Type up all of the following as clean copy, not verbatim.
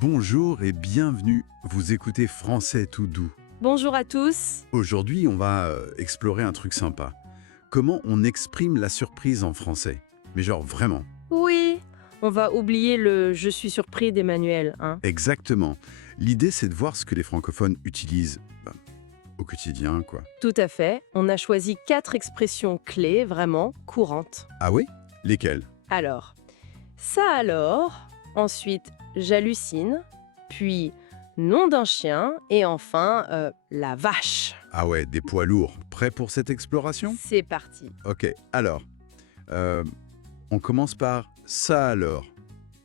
Bonjour et bienvenue, vous écoutez Français tout doux. Bonjour à tous. Aujourd'hui, on va explorer un truc sympa. Comment on exprime la surprise en français? Mais genre vraiment. Oui, on va oublier le « je suis surpris » d'Emmanuel, hein. Exactement. L'idée, c'est de voir ce que les francophones utilisent au quotidien, quoi. Tout à fait. On a choisi 4 expressions clés, vraiment courantes. Ah oui? Lesquelles? Alors, ça alors, ensuite, j'hallucine, puis nom d'un chien, et enfin, la vache. Ah ouais, des poids lourds. Prêt pour cette exploration? C'est parti. Ok, alors, on commence par ça alors.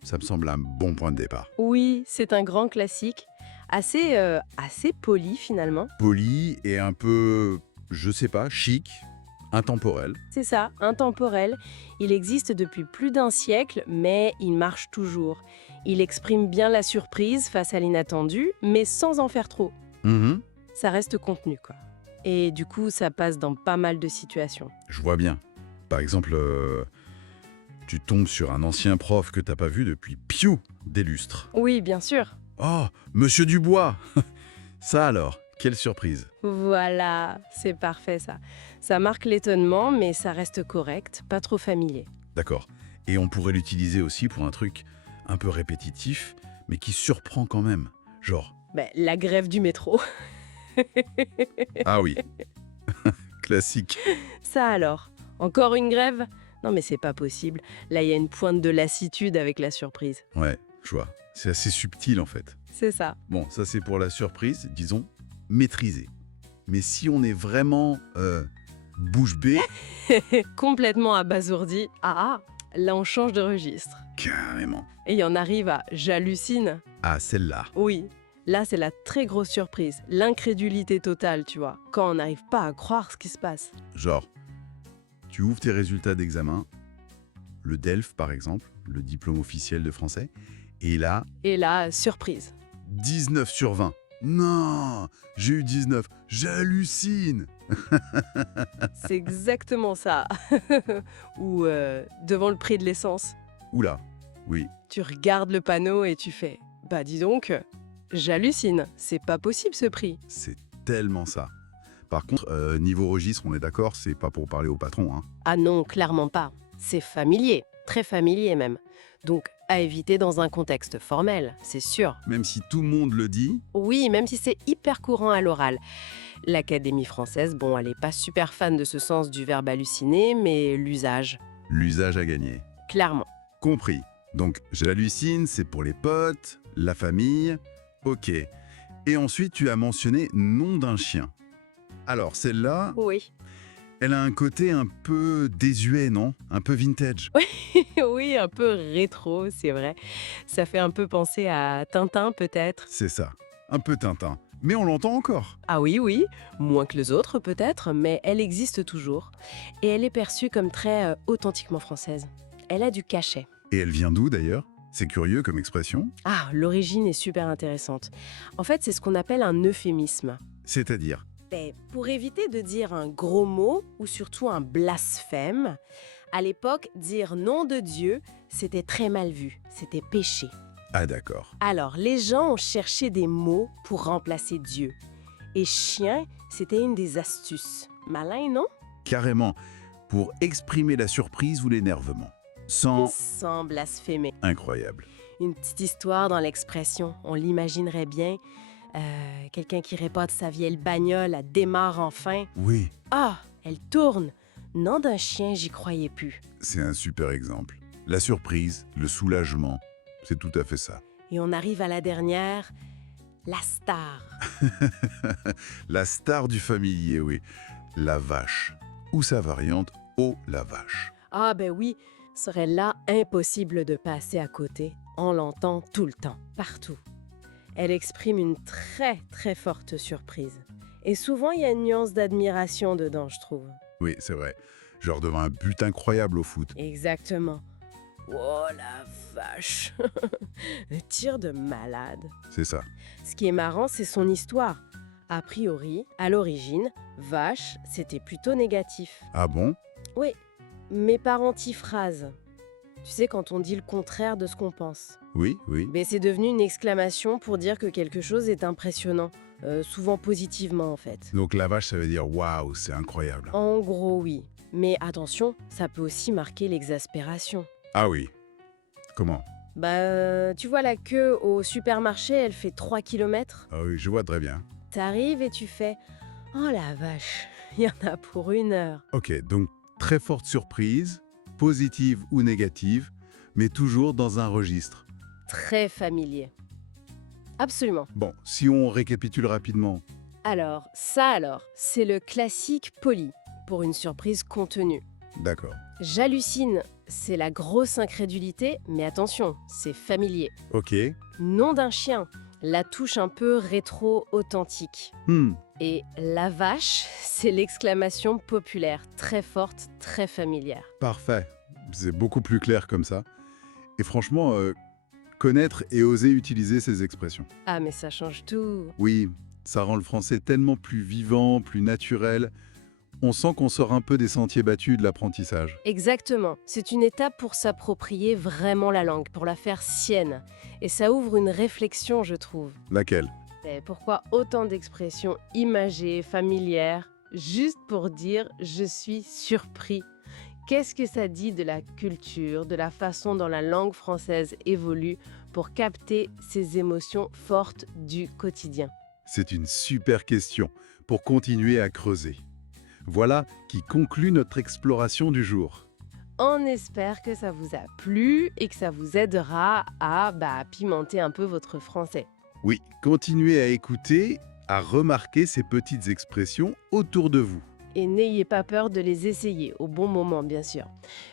Ça me semble un bon point de départ. Oui, c'est un grand classique, assez poli finalement. Poli et un peu, je sais pas, chic, intemporel. C'est ça, intemporel. Il existe depuis plus d'un siècle, mais il marche toujours. Il exprime bien la surprise face à l'inattendu, mais sans en faire trop. Mhm. Ça reste contenu, quoi. Et du coup, ça passe dans pas mal de situations. Je vois bien. Par exemple, tu tombes sur un ancien prof que t'as pas vu depuis piou des lustres. Oui, bien sûr. Oh, Monsieur Dubois. Ça alors, quelle surprise. Voilà, c'est parfait ça. Ça marque l'étonnement, mais ça reste correct, pas trop familier. D'accord. Et on pourrait l'utiliser aussi pour un truc un peu répétitif, mais qui surprend quand même. Genre, La grève du métro. ah oui, classique. Ça alors, encore une grève? Non mais c'est pas possible. Là, il y a une pointe de lassitude avec la surprise. Ouais, je vois. C'est assez subtil en fait. C'est ça. Bon, ça c'est pour la surprise, disons, maîtrisée. Mais si on est vraiment bouche bée, Complètement abasourdi. Là on change de registre. carrément. Et on arrive à « j'hallucine ». Ah, celle-là. Oui, là c'est la très grosse surprise, l'incrédulité totale, tu vois, quand on n'arrive pas à croire ce qui se passe. Genre, tu ouvres tes résultats d'examen, le DELF par exemple, le diplôme officiel de français, et là, Et là, surprise. 19 sur 20. Non, j'ai eu 19, j'hallucine. C'est exactement ça. Ou devant le prix de l'essence, Oula, oui, tu regardes le panneau et tu fais « bah dis donc, j'hallucine, c'est pas possible ce prix ». c'est tellement ça. Par contre, niveau registre, on est d'accord, c'est pas pour parler au patron, hein. Ah non, clairement pas. C'est familier, très familier même. Donc à éviter dans un contexte formel, c'est sûr. Même si tout le monde le dit, Oui, même si c'est hyper courant à l'oral. L'Académie française, bon, elle n'est pas super fan de ce sens du verbe halluciner, mais l'usage, l'usage a gagné. clairement. Compris. Donc, j'hallucine, c'est pour les potes, la famille, ok. Et ensuite, tu as mentionné nom d'un chien. Alors, celle-là, Oui. elle a un côté un peu désuet, non? Un peu vintage. Oui, un peu rétro, c'est vrai. Ça fait un peu penser à Tintin, peut-être. C'est ça. Un peu Tintin. Mais on l'entend encore. Ah oui, moins que les autres peut-être, mais elle existe toujours. Et elle est perçue comme très authentiquement française. Elle a du cachet. Et elle vient d'où, d'ailleurs? C'est curieux comme expression. Ah, l'origine est super intéressante. En fait, c'est ce qu'on appelle un euphémisme. C'est-à-dire, Pour éviter de dire un gros mot ou surtout un blasphème, à l'époque, dire nom de Dieu, c'était très mal vu, c'était péché. ah d'accord. Alors, les gens ont cherché des mots pour remplacer Dieu. Et chien, c'était une des astuces. Malin, non? Carrément, pour exprimer la surprise ou l'énervement. Sans... Sans blasphémer. Incroyable. Une petite histoire dans l'expression, on l'imaginerait bien. Quelqu'un qui répète sa vieille bagnole, elle démarre enfin. Oui, Ah, elle tourne. Nom d'un chien, j'y croyais plus. c'est un super exemple. La surprise, le soulagement, c'est tout à fait ça. Et on arrive à la dernière, la star. La star du familier, oui. La vache. Ou sa variante, oh la vache. Ah ben oui, serait là impossible de passer à côté. On l'entend tout le temps, partout. Elle exprime une très très forte surprise. Et souvent, il y a une nuance d'admiration dedans, je trouve. Oui, c'est vrai. Genre devant un but incroyable au foot. Exactement. Oh la vache. Un tir de malade. C'est ça. Ce qui est marrant, c'est son histoire. A priori, à l'origine, vache, c'était plutôt négatif. Ah bon? Oui, mais par antiphrase. Tu sais, quand on dit le contraire de ce qu'on pense. Oui, oui. Mais c'est devenu une exclamation pour dire que quelque chose est impressionnant. Souvent positivement, en fait. Donc la vache, ça veut dire waouh, c'est incroyable. En gros, oui. Mais attention, ça peut aussi marquer l'exaspération. Ah oui. Comment? Tu vois la queue au supermarché, elle fait 3 kilomètres. Ah oui, je vois très bien. T'arrives et tu fais « Oh la vache, il y en a pour 1 heure Ok, donc très forte surprise, positive ou négative, mais toujours dans un registre. ». Très familier. Absolument. Bon, si on récapitule rapidement. Alors, c'est le classique poli, pour une surprise contenue. D'accord. J'hallucine, c'est la grosse incrédulité, mais attention, c'est familier. Ok. Nom d'un chien, la touche un peu rétro-authentique. Et la vache, c'est l'exclamation populaire, très forte, très familière. Parfait. C'est beaucoup plus clair comme ça. Et franchement, connaître et oser utiliser ces expressions. Ah, mais ça change tout. Oui, ça rend le français tellement plus vivant, plus naturel. On sent qu'on sort un peu des sentiers battus de l'apprentissage. Exactement. C'est une étape pour s'approprier vraiment la langue, pour la faire sienne. Et ça ouvre une réflexion, je trouve. Laquelle? Et pourquoi autant d'expressions imagées, familières, juste pour dire « je suis surpris ». Qu'est-ce que ça dit de la culture, de la façon dont la langue française évolue pour capter ces émotions fortes du quotidien? C'est une super question pour continuer à creuser. Voilà qui conclut notre exploration du jour. On espère que ça vous a plu et que ça vous aidera à pimenter un peu votre français. Oui, continuez à écouter, à remarquer ces petites expressions autour de vous. Et n'ayez pas peur de les essayer, au bon moment bien sûr.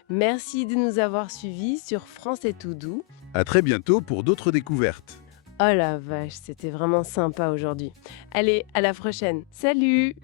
Merci de nous avoir suivis sur Français tout doux. À très bientôt pour d'autres découvertes. Oh la vache, c'était vraiment sympa aujourd'hui. Allez, à la prochaine. Salut!